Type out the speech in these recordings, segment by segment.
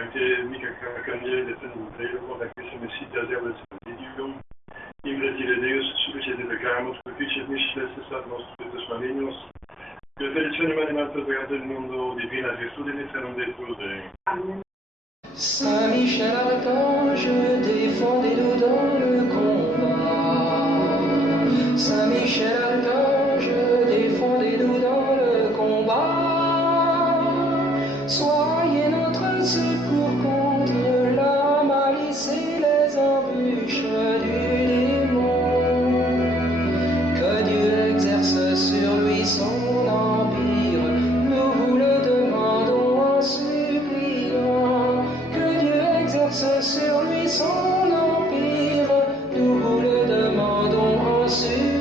anche mica cambiare definitiva, perché se mi si deve video, im retire Deus suficiente peccamus, proficiat niscetes ad nostros malignos, que felicissime animato del mundo divina virtudine se non détrude. Amen. Saint Michel Archange, défendez-nous dans le combat. Saint Michel Archange, défendez-nous dans le combat. Soyez notre secours contre la malice et les embûches du démon. Que Dieu exerce sur lui son empire, nous vous le demandons en suppliant. Que Dieu exerce sur lui son empire, nous vous le demandons en suppliant.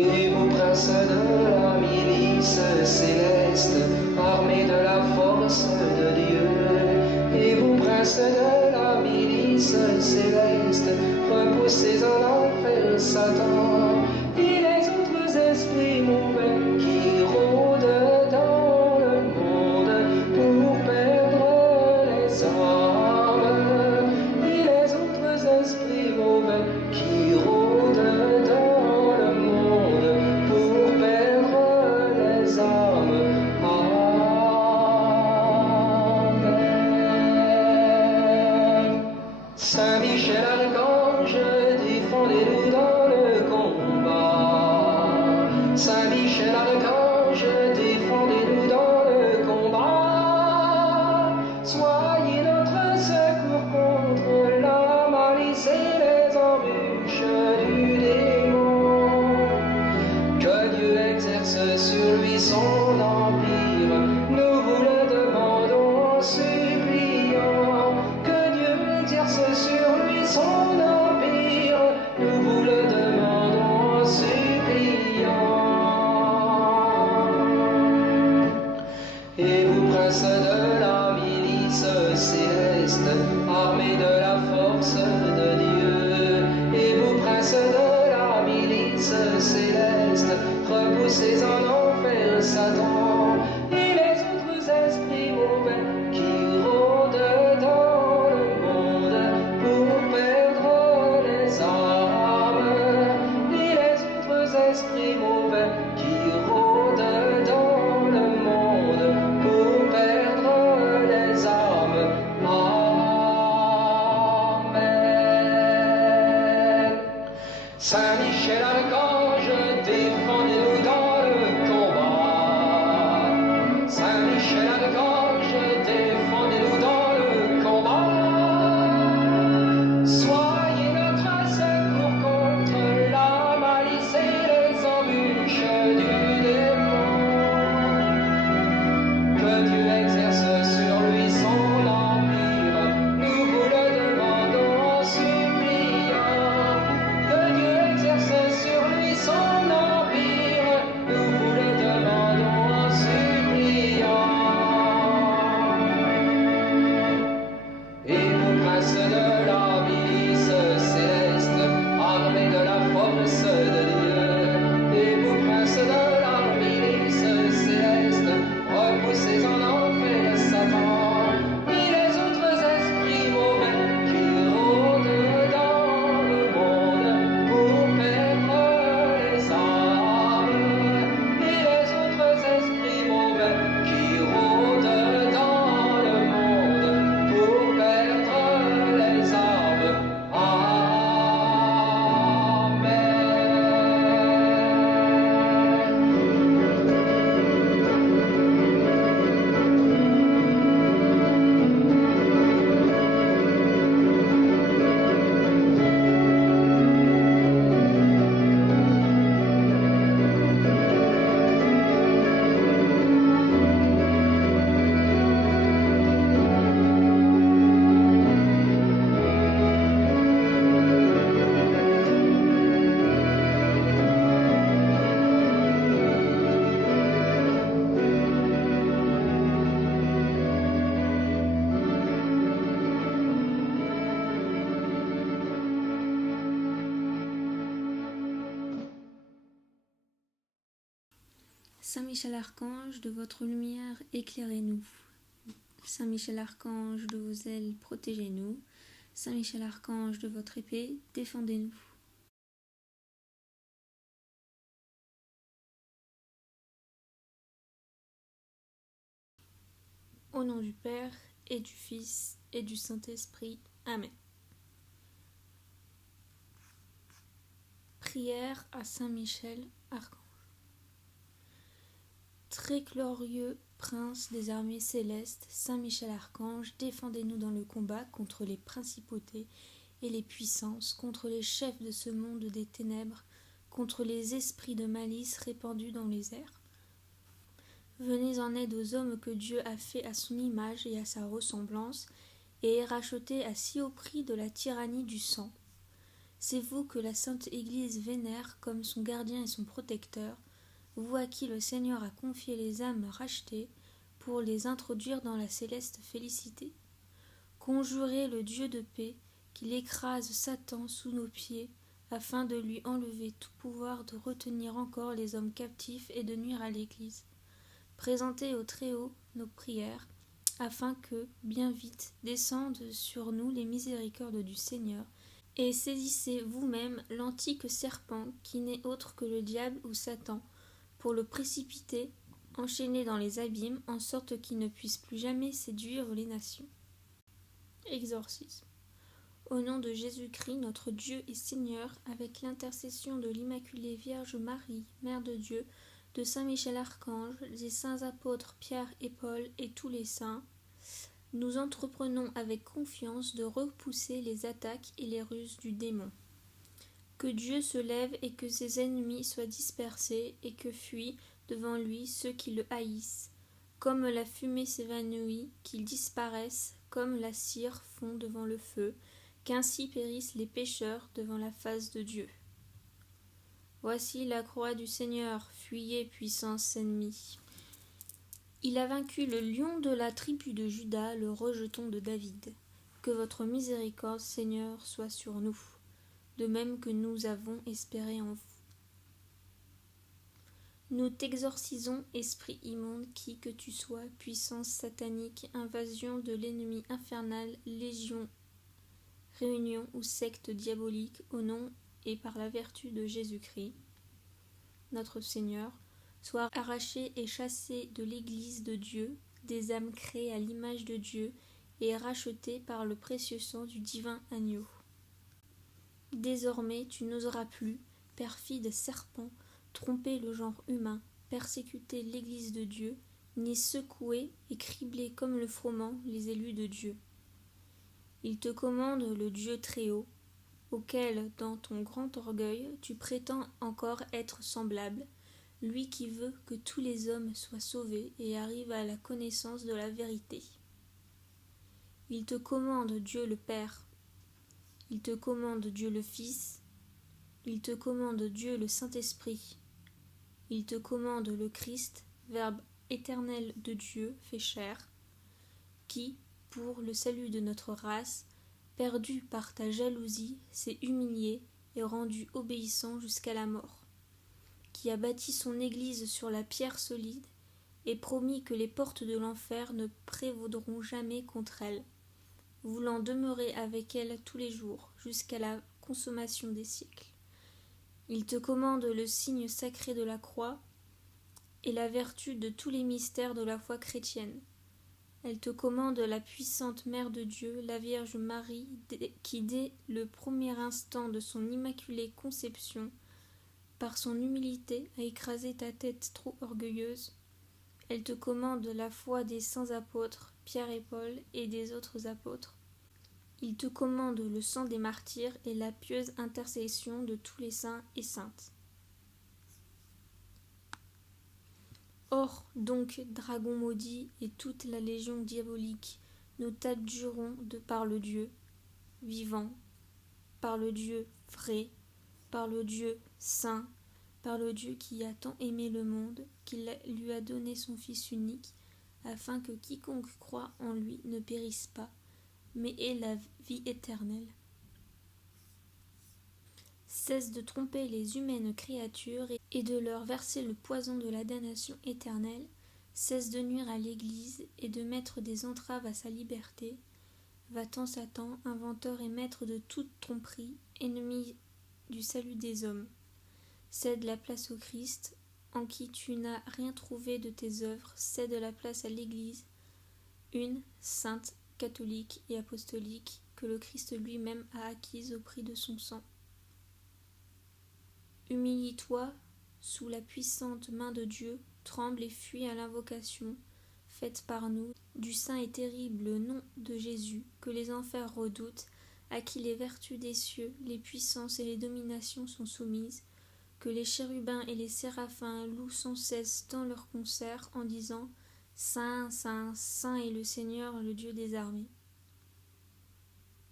Et vous, princes de la milice céleste, armés de la force de Dieu, et vous, princes de la milice céleste, repoussez en enfer Satan, et les autres esprits mauvais qui rôdent dans le monde pour perdre les âmes, et les autres esprits mauvais qui rôdent dans le monde pour perdre les âmes. Amen. Saint Michel Archange, défendez-nous dans le combat. Saint Michel Archange, défendez-nous dans le combat. Soyez notre secours contre la malice et les embûches du démon. Que Dieu exerce sur lui son empire, nous vous le demandons en suppliant. Que Dieu exerce sur lui son empire, nous vous le demandons en suppliant. Et vous, princes de la milice céleste, armés de la force de Dieu, et vous, princes de la milice céleste, repoussez en enfer Satan, et les autres esprits mauvais qui rôdent dans le monde pour perdre les âmes, et les autres esprits mauvais qui rôdent dans le monde pour perdre les âmes. Amen. Saint Michel Archange, défendez-nous dans le combat. Saint Michel Archange, défendez-nous dans le combat. Soyez notre secours contre la malice et les embûches du démon. Que Dieu exerce sur lui son empire, nous vous le demandons en suppliant. Que Dieu exerce sur Saint Michel Archange, de votre lumière, éclairez-nous. Saint Michel Archange, de vos ailes, protégez-nous. Saint Michel Archange, de votre épée, défendez-nous. Au nom du Père, et du Fils, et du Saint-Esprit. Amen. Prière à Saint Michel Archange. Très glorieux prince des armées célestes, Saint Michel Archange, défendez-nous dans le combat contre les principautés et les puissances, contre les chefs de ce monde des ténèbres, contre les esprits de malice répandus dans les airs. Venez en aide aux hommes que Dieu a fait à son image et à sa ressemblance, et rachetés à si haut prix de la tyrannie du sang. C'est vous que la Sainte Église vénère comme son gardien et son protecteur, vous à qui le Seigneur a confié les âmes rachetées pour les introduire dans la céleste félicité. Conjurez le Dieu de paix qu'il écrase Satan sous nos pieds, afin de lui enlever tout pouvoir de retenir encore les hommes captifs et de nuire à l'Église. Présentez au Très-Haut nos prières, afin que, bien vite, descendent sur nous les miséricordes du Seigneur, et saisissez vous-même l'antique serpent qui n'est autre que le diable ou Satan, pour le précipiter, enchaîné dans les abîmes, en sorte qu'il ne puisse plus jamais séduire les nations. Exorcisme. Au nom de Jésus-Christ, notre Dieu et Seigneur, avec l'intercession de l'Immaculée Vierge Marie, Mère de Dieu, de Saint Michel Archange, des saints apôtres Pierre et Paul et tous les saints, nous entreprenons avec confiance de repousser les attaques et les ruses du démon. Que Dieu se lève et que ses ennemis soient dispersés et que fuient devant lui ceux qui le haïssent. Comme la fumée s'évanouit, qu'ils disparaissent, comme la cire fond devant le feu, qu'ainsi périssent les pécheurs devant la face de Dieu. Voici la croix du Seigneur, fuyez puissance ennemie. Il a vaincu le lion de la tribu de Juda, le rejeton de David. Que votre miséricorde, Seigneur, soit sur nous, de même que nous avons espéré en vous. Nous t'exorcisons, esprit immonde, qui que tu sois, puissance satanique, invasion de l'ennemi infernal, légion, réunion ou secte diabolique, au nom et par la vertu de Jésus-Christ, notre Seigneur, soient arrachés et chassés de l'Église de Dieu, des âmes créées à l'image de Dieu et rachetées par le précieux sang du divin agneau. Désormais tu n'oseras plus, perfide serpent, tromper le genre humain, persécuter l'Église de Dieu, ni secouer et cribler comme le froment les élus de Dieu. Il te commande le Dieu Très-Haut, auquel, dans ton grand orgueil, tu prétends encore être semblable, lui qui veut que tous les hommes soient sauvés et arrivent à la connaissance de la vérité. Il te commande Dieu le Père, il te commande Dieu le Fils, il te commande Dieu le Saint-Esprit, il te commande le Christ, Verbe éternel de Dieu fait chair, qui, pour le salut de notre race, perdu par ta jalousie, s'est humilié et rendu obéissant jusqu'à la mort, qui a bâti son Église sur la pierre solide et promis que les portes de l'enfer ne prévaudront jamais contre elle, voulant demeurer avec elle tous les jours, jusqu'à la consommation des siècles. Il te commande le signe sacré de la croix et la vertu de tous les mystères de la foi chrétienne. Elle te commande la puissante Mère de Dieu, la Vierge Marie, qui dès le premier instant de son immaculée conception, par son humilité, a écrasé ta tête trop orgueilleuse. Elle te commande la foi des saints apôtres, Pierre et Paul, et des autres apôtres. Il te commande le sang des martyrs et la pieuse intercession de tous les saints et saintes. Or, donc, dragon maudit et toute la légion diabolique, nous t'adjurons par le Dieu vivant, par le Dieu vrai, par le Dieu saint, par le Dieu qui a tant aimé le monde, qu'il lui a donné son Fils unique, afin que quiconque croit en lui ne périsse pas, mais ait la vie éternelle. Cesse de tromper les humaines créatures et de leur verser le poison de la damnation éternelle. Cesse de nuire à l'Église et de mettre des entraves à sa liberté. Va-t'en, Satan, inventeur et maître de toute tromperie, ennemi du salut des hommes. Cède la place au Christ, en qui tu n'as rien trouvé de tes œuvres, cède la place à l'Église, une, sainte, catholique et apostolique, que le Christ lui-même a acquise au prix de son sang. Humilie-toi sous la puissante main de Dieu, tremble et fuis à l'invocation faite par nous du saint et terrible nom de Jésus, que les enfers redoutent, à qui les vertus des cieux, les puissances et les dominations sont soumises, que les chérubins et les séraphins louent sans cesse dans leur concert en disant « Saint, Saint, Saint est le Seigneur, le Dieu des armées. »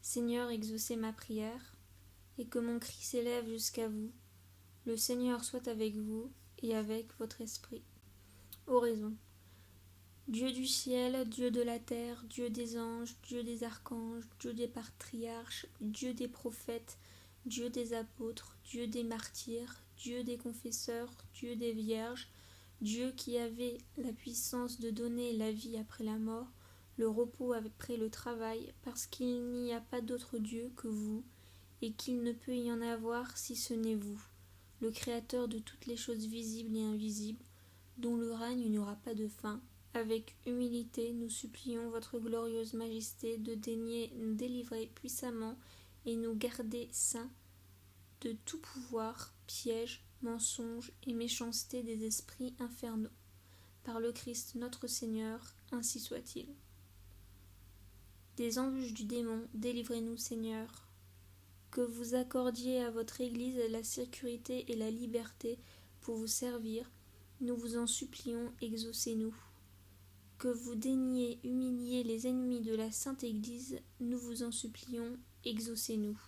Seigneur, exaucez ma prière, et que mon cri s'élève jusqu'à vous. Le Seigneur soit avec vous et avec votre esprit. Oraison. Dieu du ciel, Dieu de la terre, Dieu des anges, Dieu des archanges, Dieu des patriarches, Dieu des prophètes, Dieu des apôtres, Dieu des martyrs, Dieu des confesseurs, Dieu des vierges, Dieu qui avait la puissance de donner la vie après la mort, le repos après le travail, parce qu'il n'y a pas d'autre Dieu que vous, et qu'il ne peut y en avoir si ce n'est vous, le Créateur de toutes les choses visibles et invisibles, dont le règne n'aura pas de fin. Avec humilité, nous supplions votre glorieuse majesté de daigner nous délivrer puissamment et nous garder saints de tout pouvoir, piège, mensonge et méchanceté des esprits infernaux. Par le Christ notre Seigneur, ainsi soit-il. Des embûches du démon, délivrez-nous, Seigneur. Que vous accordiez à votre Église la sécurité et la liberté pour vous servir, nous vous en supplions, exaucez-nous. Que vous daigniez humilier les ennemis de la Sainte Église, nous vous en supplions, exaucez-nous.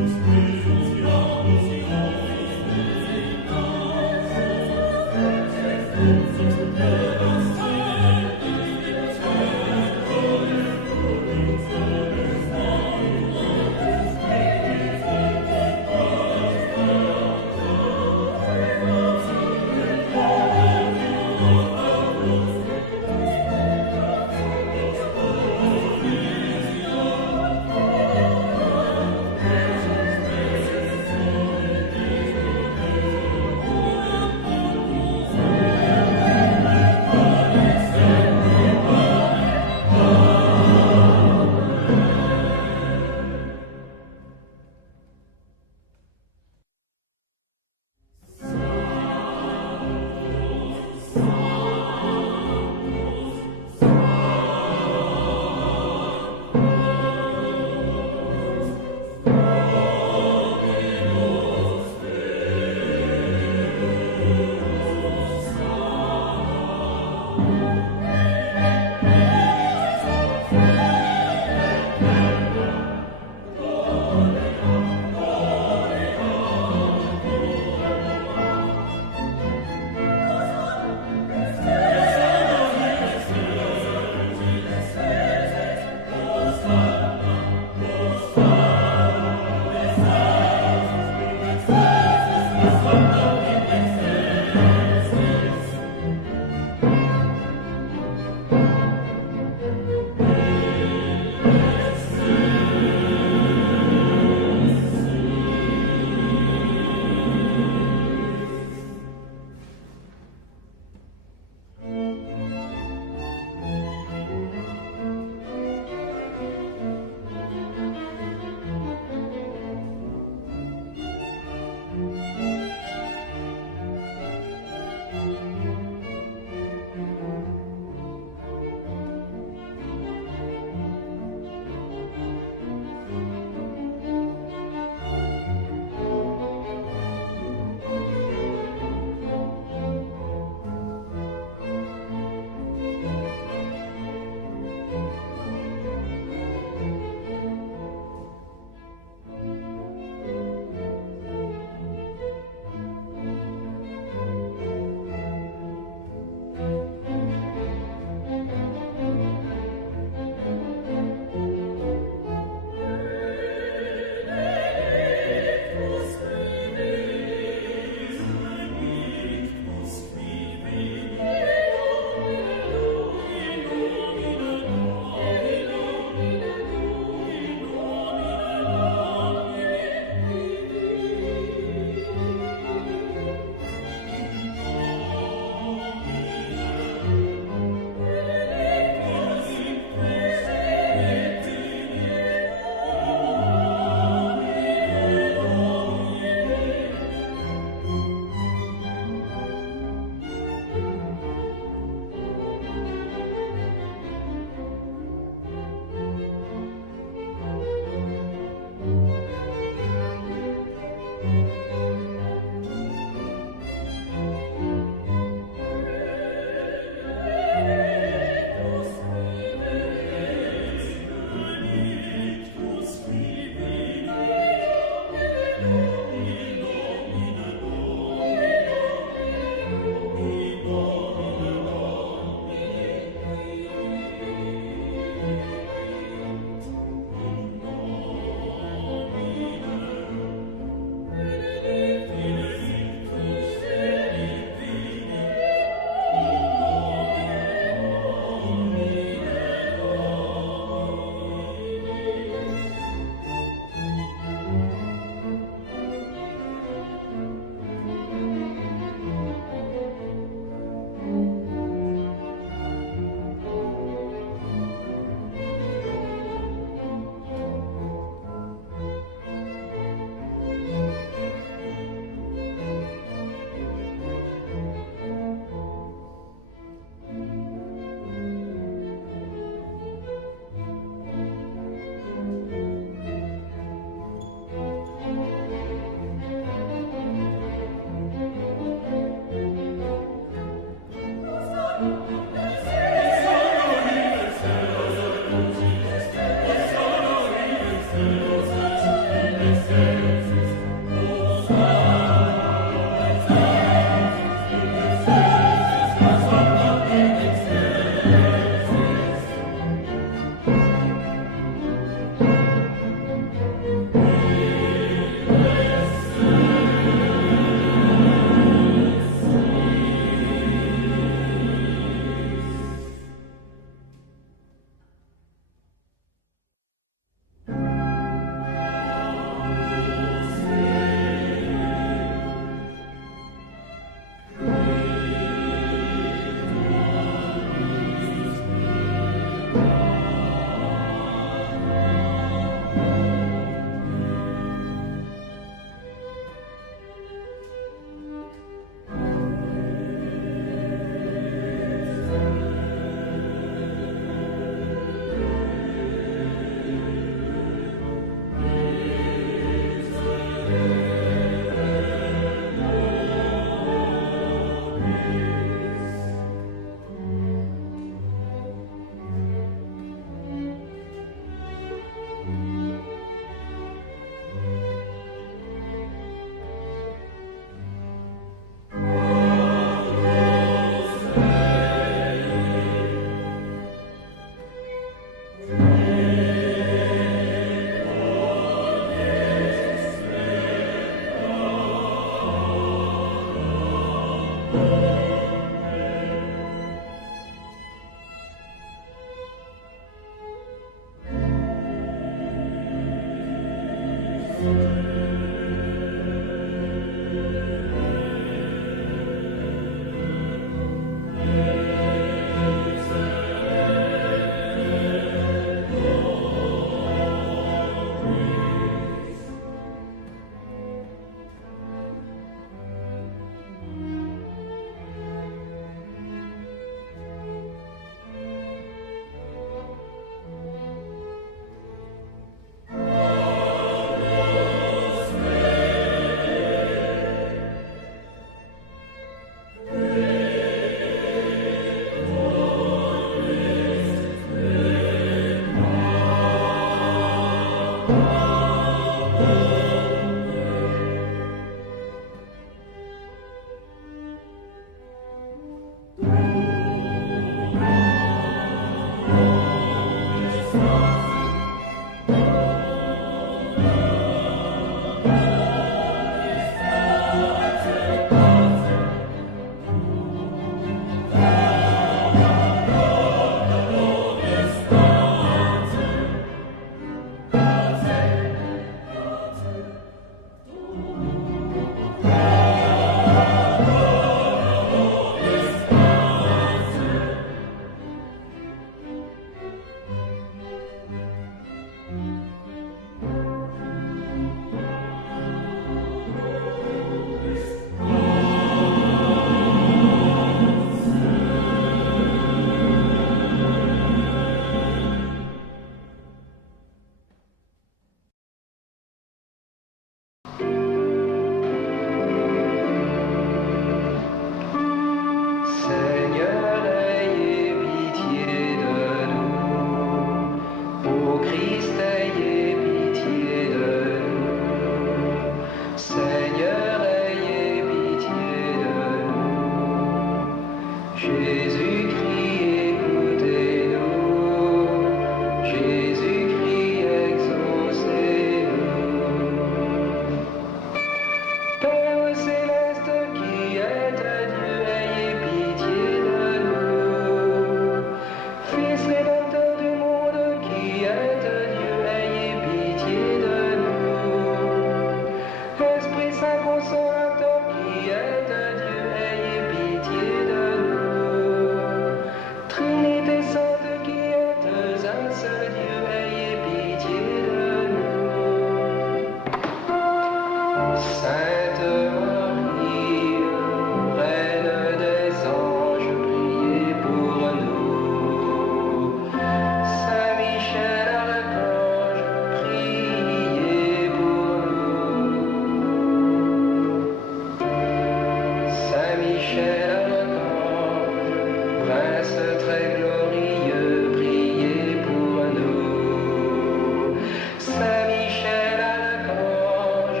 Saint Michel Archange,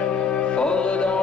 fort dans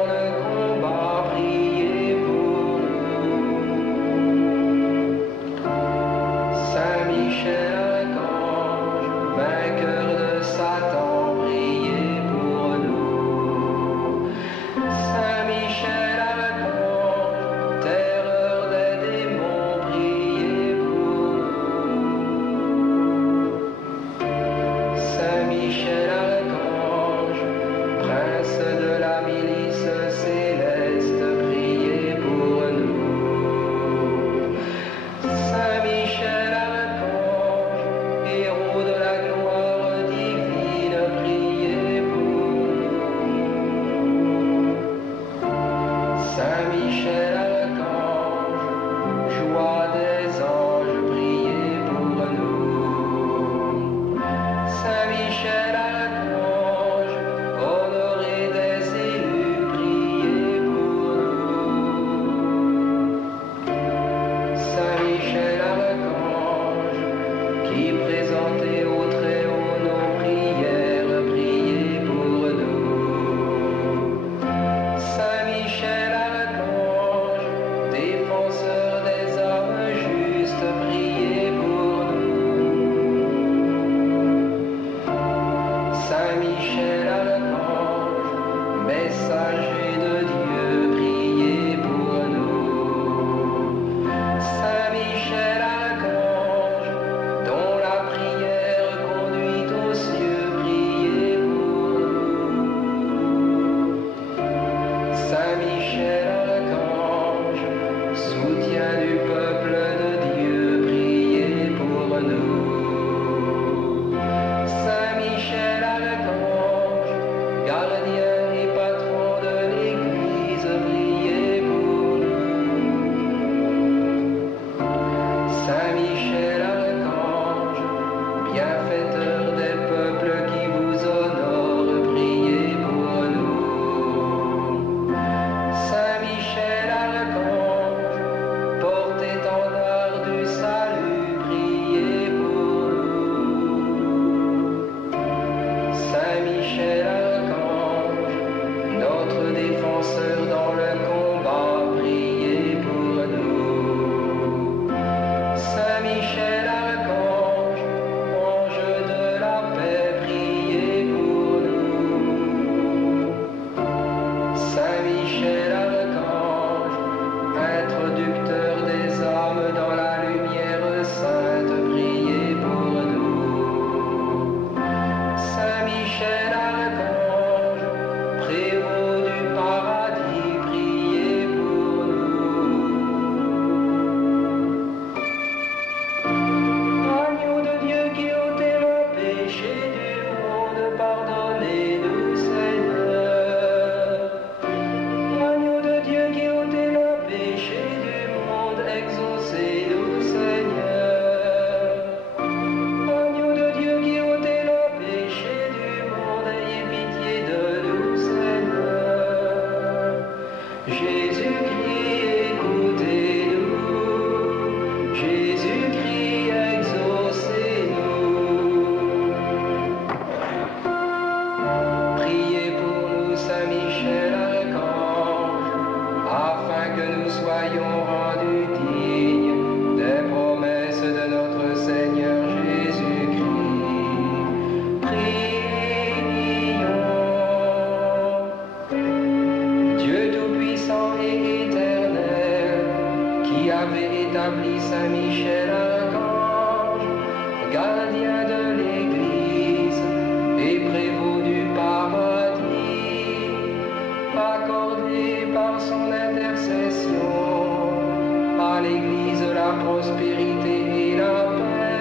prospérité et la paix.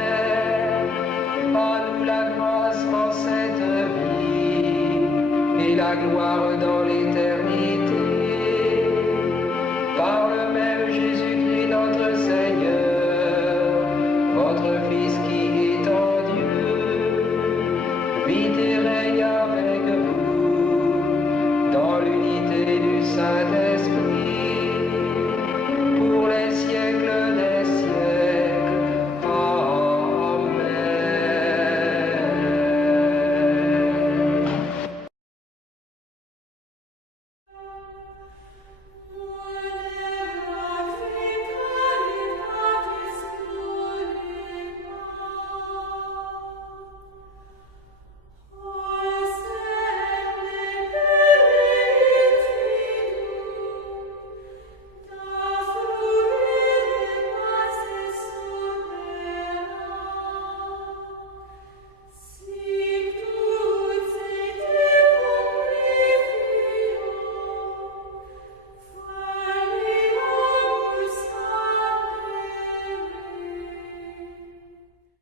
À nous la grâce en cette vie et la gloire dans l'éternité. Par le même Jésus-Christ notre Seigneur, votre Fils qui est en Dieu, vit et règne avec vous dans l'unité du Saint-Esprit.